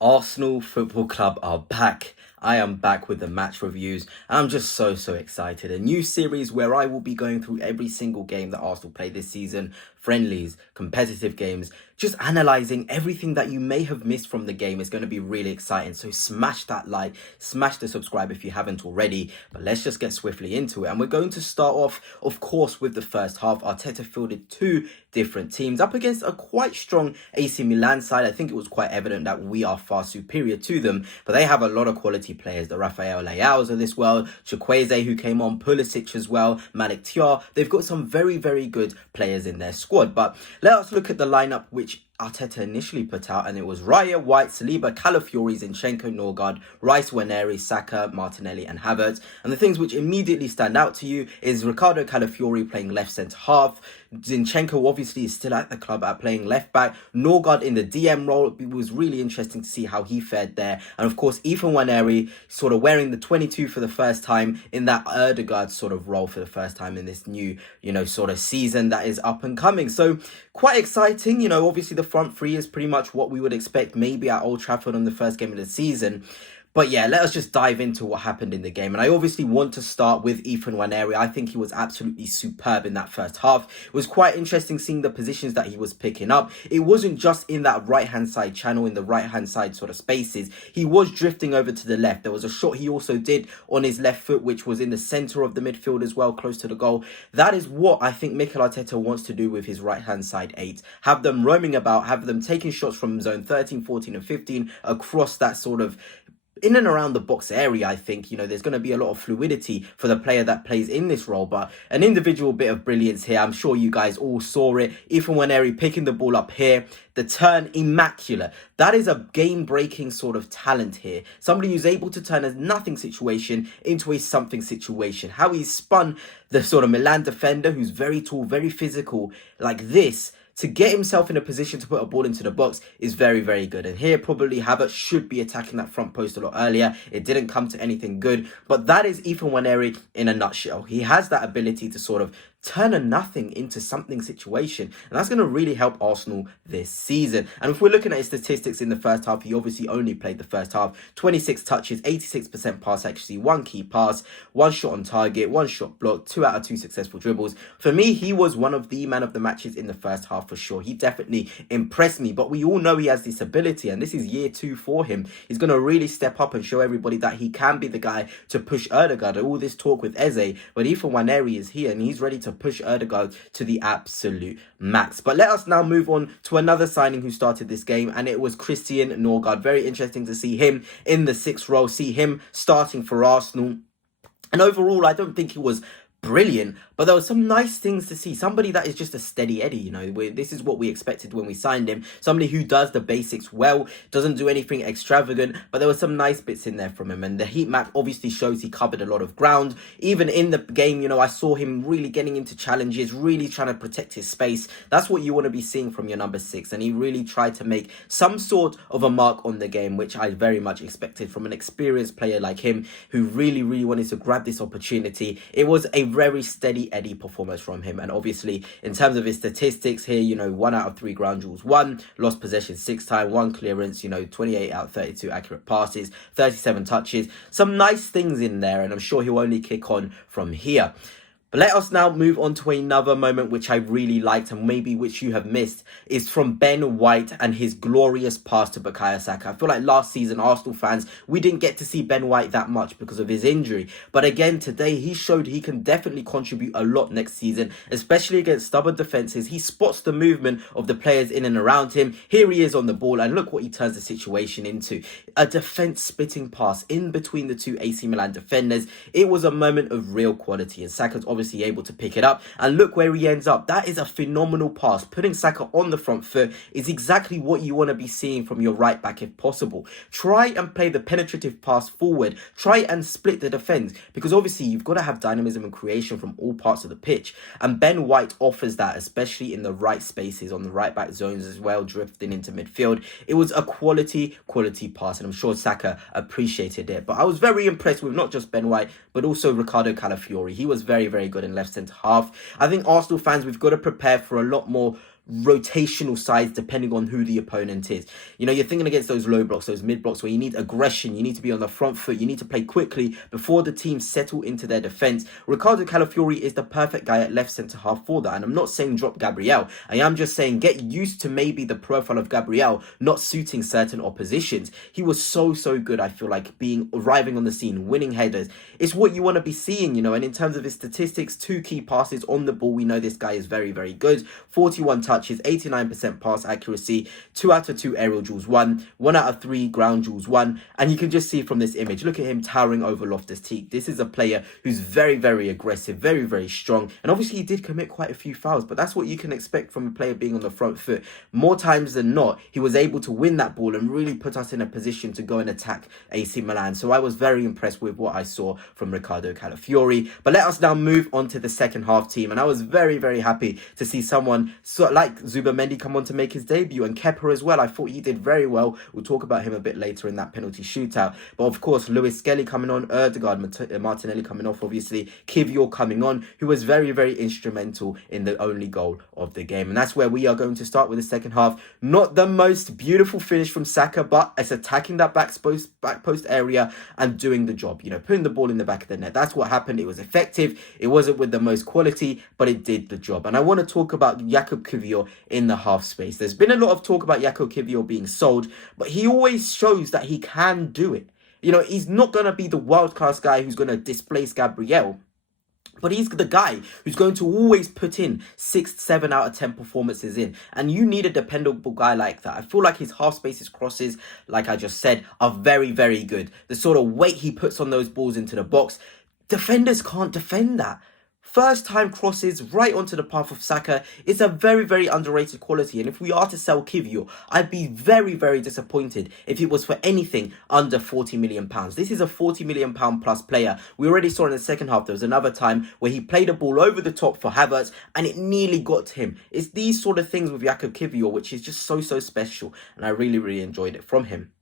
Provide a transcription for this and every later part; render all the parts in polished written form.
Arsenal Football Club are back. I am back with the match reviews. I'm just so excited. A new series where I will be going through every single game that Arsenal played this season, friendlies, competitive games, just analysing everything that you may have missed from the game. Is going to be really exciting. So smash that like, smash the subscribe if you haven't already. But let's just get swiftly into it. And we're going to start off, of course, with the first half. Arteta fielded two different teams up against a quite strong AC Milan side. I think it was quite evident that we are far superior to them, but they have a lot of quality players. The Rafael Leao's of this world, Chukwueze who came on, Pulisic as well, Malik Tiar. They've got some very good players in their squad. But let us look at the lineup which Arteta initially put out, and it was Raya, White, Saliba, Calafiori, Zinchenko, Norgaard, Rice, Waneri, Saka, Martinelli and Havertz. And the things which immediately stand out to you is Ricardo Calafiori playing left centre half. Zinchenko obviously is still at the club at playing left back. Norgaard in the DM role. It was really interesting to see how he fared there. And of course, Ethan Waneri sort of wearing the 22 for the first time in that Norgaard sort of role for the first time in this new, sort of season that is up and coming. So quite exciting. Obviously the front three is pretty much what we would expect maybe at Old Trafford on the first game of the season. But yeah, let us just dive into what happened in the game. And I obviously want to start with Ethan Waneri. I think he was absolutely superb in that first half. It was quite interesting seeing the positions that he was picking up. It wasn't just in that right-hand side channel, in the right-hand side sort of spaces. He was drifting over to the left. There was a shot he also did on his left foot, which was in the centre of the midfield as well, close to the goal. That is what I think Mikel Arteta wants to do with his right-hand side eight. Have them roaming about, have them taking shots from zone 13, 14 and 15 across that sort of in and around the box area. I think, there's going to be a lot of fluidity for the player that plays in this role, but an individual bit of brilliance here. I'm sure you guys all saw it. Ethan Waneri picking the ball up here. The turn, immaculate. That is a game-breaking sort of talent here. Somebody who's able to turn a nothing situation into a something situation. How he spun the sort of Milan defender, who's very tall, very physical, like this, to get himself in a position to put a ball into the box is very good. And here probably Havertz should be attacking that front post a lot earlier. It didn't come to anything good. But that is Ethan Waneri in a nutshell. He has that ability to sort of turn a nothing into something situation, and that's going to really help Arsenal this season. And if we're looking at his statistics in the first half, he obviously only played the first half. 26 touches, 86% pass accuracy, 1 key pass, 1 shot on target, 1 shot blocked, 2 out of 2 successful dribbles. For me, he was one of the man of the matches in the first half for sure. He definitely impressed me, but we all know he has this ability, and this is year 2 for him. He's going to really step up and show everybody that he can be the guy to push Norgaard. All this talk with Eze, but Ethan Waneri is here and he's ready to push Norgaard to the absolute max. But let us now move on to another signing who started this game, and it was Christian Norgaard. Very interesting to see him in the 6th role, see him starting for Arsenal. And overall, I don't think he was brilliant, but there were some nice things to see. Somebody that is just a steady Eddie, this is what we expected when we signed him. Somebody who does the basics well, doesn't do anything extravagant, but there were some nice bits in there from him. And the heat map obviously shows he covered a lot of ground. Even in the game, I saw him really getting into challenges, really trying to protect his space. That's what you want to be seeing from your number 6. And he really tried to make some sort of a mark on the game, which I very much expected from an experienced player like him, who really wanted to grab this opportunity. It was a very steady Eddie performance from him. And obviously in terms of his statistics here, 1 out of 3 ground duels won, lost possession 6 times, 1 clearance, 28 out of 32 accurate passes, 37 touches, some nice things in there, and I'm sure he'll only kick on from here. But let us now move on to another moment which I really liked, and maybe which you have missed, is from Ben White and his glorious pass to Bukayo Saka. I feel like last season, Arsenal fans, we didn't get to see Ben White that much because of his injury. But again, today, he showed he can definitely contribute a lot next season, especially against stubborn defences. He spots the movement of the players in and around him. Here he is on the ball, and look what he turns the situation into. A defence-splitting pass in between the 2 AC Milan defenders. It was a moment of real quality, and Saka's obviously able to pick it up, and look where he ends up. That is a phenomenal pass. Putting Saka on the front foot is exactly what you want to be seeing from your right back if possible. Try and play the penetrative pass forward. Try and split the defence, because obviously you've got to have dynamism and creation from all parts of the pitch, and Ben White offers that, especially in the right spaces on the right back zones as well, drifting into midfield. It was a quality pass, and I'm sure Saka appreciated it. But I was very impressed with not just Ben White, but also Ricardo Calafiori. He was very good in left centre half. I think Arsenal fans, we've got to prepare for a lot more rotational sides depending on who the opponent is. You know, you're thinking against those low blocks, those mid blocks where you need aggression, you need to be on the front foot, you need to play quickly before the team settle into their defence. Ricardo Calafiori is the perfect guy at left centre half for that. And I'm not saying drop Gabriel. I am just saying get used to maybe the profile of Gabriel not suiting certain oppositions. He was so good, I feel like, arriving on the scene, winning headers. It's what you want to be seeing, you know. And in terms of his statistics, 2 key passes on the ball, we know this guy is very good. 41 touches, 89% pass accuracy, 2 out of 2 aerial duels won, 1 out of 3 ground duels won. And you can just see from this image, look at him towering over Loftus-Cheek. This is a player who's very aggressive, very strong. And obviously he did commit quite a few fouls, but that's what you can expect from a player being on the front foot. More times than not, he was able to win that ball and really put us in a position to go and attack AC Milan. So I was very impressed with what I saw from Ricardo Calafiori. But let us now move on to the second half team. And I was very happy to see someone like Zubimendi come on to make his debut, and Kepa as well. I thought he did very well. We'll talk about him a bit later in that penalty shootout. But of course, Lewis Skelly coming on, Norgaard, Martinelli coming off, obviously, Kivior coming on, who was very instrumental in the only goal of the game. And that's where we are going to start with the second half. Not the most beautiful finish from Saka, but it's attacking that back post area and doing the job, you know, putting the ball in the back of the net. That's what happened. It was effective. It wasn't with the most quality, but it did the job. And I want to talk about Jakub Kivior in the half space. There's been a lot of talk about Jakub Kivior being sold, but he always shows that he can do it. You know, he's not going to be the world-class guy who's going to displace Gabriel, but he's the guy who's going to always put in 6, 7 out of 10 performances in. And you need a dependable guy like that. I feel like his half spaces crosses, like I just said, are very good. The sort of weight he puts on those balls into the box, defenders can't defend that. First time crosses right onto the path of Saka is a very underrated quality. And if we are to sell Kivior, I'd be very disappointed if it was for anything under £40 million. This is a £40 million plus player. We already saw in the second half, there was another time where he played a ball over the top for Havertz and it nearly got to him. It's these sort of things with Jakub Kivior, which is just so special. And I really enjoyed it from him.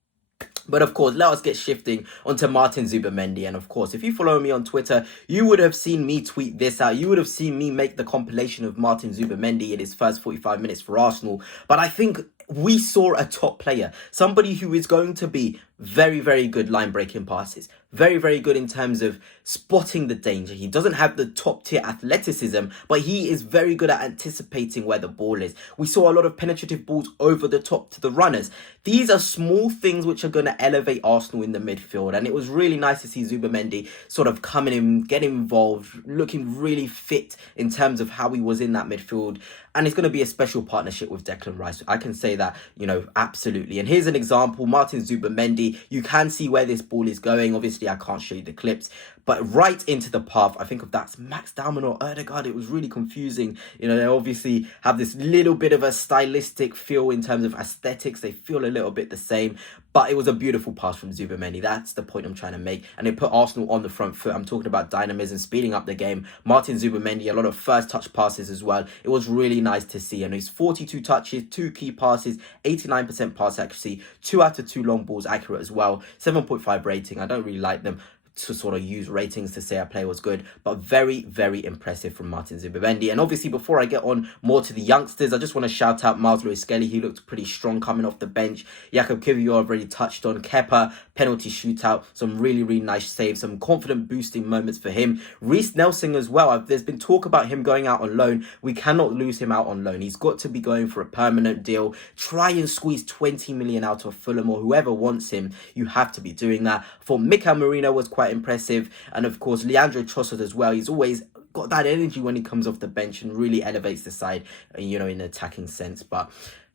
But of course, let us get shifting onto Martin Zubimendi. And of course, if you follow me on Twitter, you would have seen me tweet this out. You would have seen me make the compilation of Martin Zubimendi in his first 45 minutes for Arsenal. But I think we saw a top player, somebody who is going to be very good line breaking passes, very good in terms of spotting the danger. He doesn't have the top tier athleticism, but he is very good at anticipating where the ball is. We saw a lot of penetrative balls over the top to the runners. These are small things which are going to elevate Arsenal in the midfield, and it was really nice to see Zubimendi sort of coming in, getting involved, looking really fit in terms of how he was in that midfield. And it's going to be a special partnership with Declan Rice. I can say that, you know, absolutely. And here's an example, Martin Zubimendi. You can see where this ball is going. Obviously, I can't show you the clips, but right into the path. I think if that's Max Dowman or Norgaard, it was really confusing. You know, they obviously have this little bit of a stylistic feel in terms of aesthetics. They feel a little bit the same, but it was a beautiful pass from Zubimendi. That's the point I'm trying to make. And it put Arsenal on the front foot. I'm talking about dynamism, speeding up the game. Martin Zubimendi, a lot of first touch passes as well. It was really nice to see. And he's 42 touches, 2 key passes, 89% pass accuracy, 2 out of 2 long balls accurate as well. 7.5 rating. I don't really like them to sort of use ratings to say a player was good, but very impressive from Martin Zubimendi. And obviously, before I get on more to the youngsters, I just want to shout out Miles Lewis-Skelly. He looked pretty strong coming off the bench. Jakub Kivior already touched on. Kepa, penalty shootout, some really nice saves, some confident boosting moments for him. Reece Nelson as well. There's been talk about him going out on loan. We cannot lose him out on loan. He's got to be going for a permanent deal. Try and squeeze 20 million out of Fulham or whoever wants him. You have to be doing that. For Mikel Merino was quite impressive, and of course Leandro Trossard as well. He's always got that energy when he comes off the bench and really elevates the side, you know, in an attacking sense. But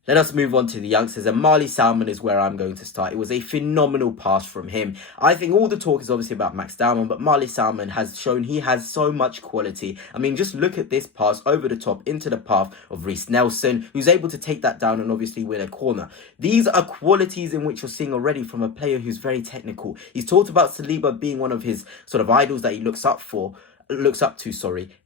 let us move on to the youngsters, and Marley Salmon is where I'm going to start. It was a phenomenal pass from him. I think all the talk is obviously about Max Dowman, but Marley Salmon has shown he has so much quality. I mean, just look at this pass over the top into the path of Reece Nelson, who's able to take that down and obviously win a corner. These are qualities in which you're seeing already from a player who's very technical. He's talked about Saliba being one of his sort of idols that he looks up to.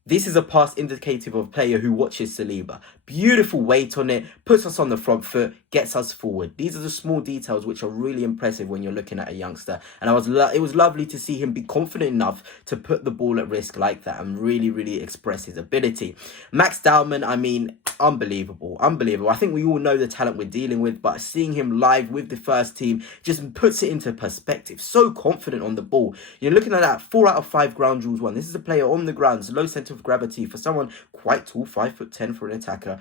This is a pass indicative of a player who watches Saliba. beautiful weight on it, puts us on the front foot, gets us forward. These are the small details which are really impressive when you're looking at a youngster. And it was lovely to see him be confident enough to put the ball at risk like that and really, really express his ability. Max Dowman, I mean, unbelievable. I think we all know the talent we're dealing with, but seeing him live with the first team just puts it into perspective. So confident on the ball. You're looking at that 4 out of 5 ground duels won. This is a player on the ground, low centre of gravity for someone quite tall, 5'10" for an attacker.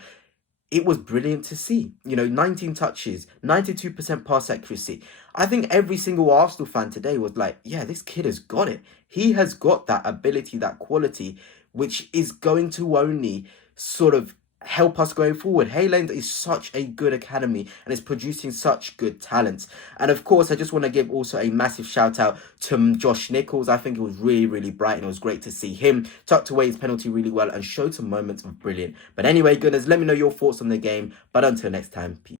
It was brilliant to see. 19 touches, 92% pass accuracy. I think every single Arsenal fan today was like, yeah, this kid has got it. He has got that ability, that quality, which is going to only sort of help us going forward. Hayland is such a good academy and is producing such good talents. And of course, I just want to give also a massive shout out to Josh Nichols. I think it was really, really bright and it was great to see him tucked away his penalty really well and showed some moments of brilliant. But anyway, goodness, let me know your thoughts on the game. But until next time, peace.